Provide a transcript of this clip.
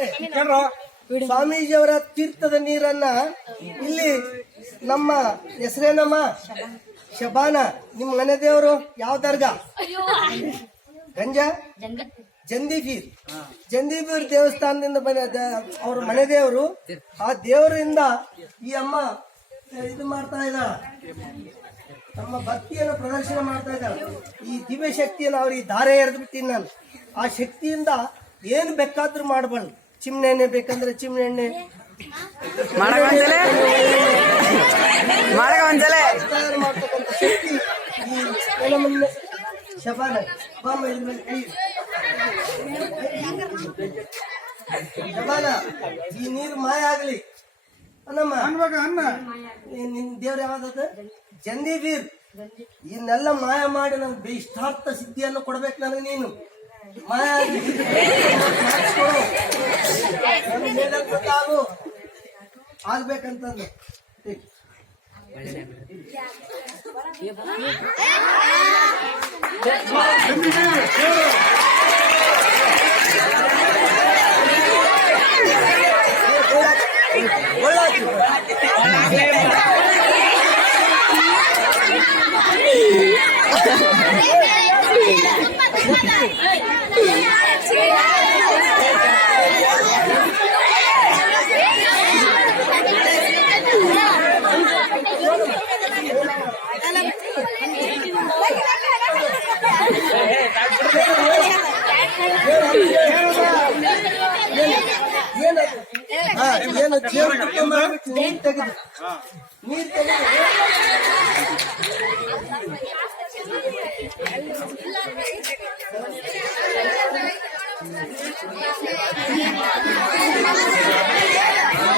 ಮಾತೆ ಸ್ವಾಮೀಜಿಯವರ ತೀರ್ಥದ ನೀರನ್ನ ಇಲ್ಲಿ ನಮ್ಮ ಹೆಸರೇನಮ್ಮ? ಶಬಾನ. ನಿಮ್ ಮನೆ ದೇವರು ಯಾವ ದರ್ಗಾ? ಗಂಜಾ ಜಂದೀಫೀರ್. ಜಂದೀಫೀರ್ ದೇವಸ್ಥಾನದಿಂದ ಅವ್ರ ಮನೆ ದೇವರು. ಆ ದೇವರಿಂದ ಈ ಅಮ್ಮ ಇದು ಮಾಡ್ತಾ ಇದ್ದಾಳ, ತಮ್ಮ ಭಕ್ತಿಯನ್ನು ಪ್ರದರ್ಶನ ಮಾಡ್ತಾ ಇದ್ದಾಳೆ. ಈ ದಿವ್ಯ ಶಕ್ತಿಯನ್ನು ಅವ್ರಿಗೆ ಧಾರೆ ಎರೆದು ಬಿಟ್ಟಿನಿ ನಾನು. ಆ ಶಕ್ತಿಯಿಂದ ಏನು ಬೇಕಾದ್ರೂ ಮಾಡಬಲ್ಲು. ಚಿಮ್ನೆ ಎಣ್ಣೆ ಬೇಕಂದ್ರೆ ಚಿಮ್ನೆ ಎಣ್ಣೆ ಮಾಡ್ತಕ್ಕಂಥ ಶಕ್ತಿ ಈ ಶಬಾನ. ಶಬಾನ, ಈ ನೀರು ಮಾಯ ಆಗ್ಲಿ ಅನ್ನಮ್ಮ. ನಿನ್ ದೇವ್ರ ಯಾವ್ದು? ಜಂದೀಬೀರ್. ಇದನ್ನೆಲ್ಲ ಮಾಯ ಮಾಡಿ ನನ್ಗೆ ಇಷ್ಟಾರ್ಥ ಸಿದ್ಧಿಯನ್ನು ಕೊಡ್ಬೇಕು ನನಗೆ. ನೀನು ಮಾಯ ಗೊತ್ತಾಗು ಆಗ್ಬೇಕಂತಂದು. ಏನು ನೀರ್ ತೆಗೆದು ನೀರ್ ತೆಗೆದು